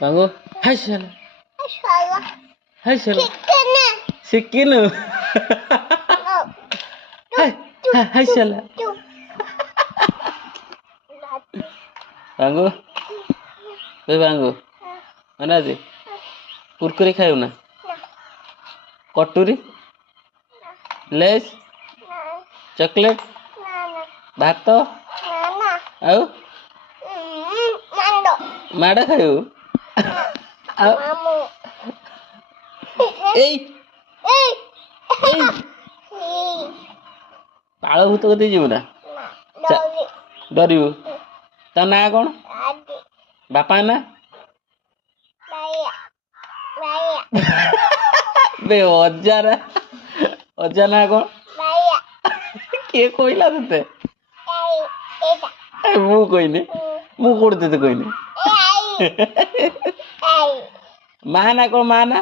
Bangu. Hai salah. Salah. Hai salah. Kena. Sikinu. Hai. Hai salah. Bangu. Be Bangu. Mana sih? Kurkure ଖାଇବୁ ନା? କଟୁରୀ? Lace? Chocolate? ଭାତ? ଆଉ? ମାଡ଼ ଖାଇବୁ? ଆଉ? ଏଇ ପାଳ ଭୂତ କତିକି ଯିବୁ ନା? ଡରିବୁ? ତା ନାଁ କଣ? ବାପା ନା? ବେ ଅଜା ନାଁ କଣ? କିଏ କହିଲା ତତେ? ମୁଁ କହିନି। ମୁଁ କୋଉଠି ତତେ କହିନି? ମା ନା କଣ? ମା ନା?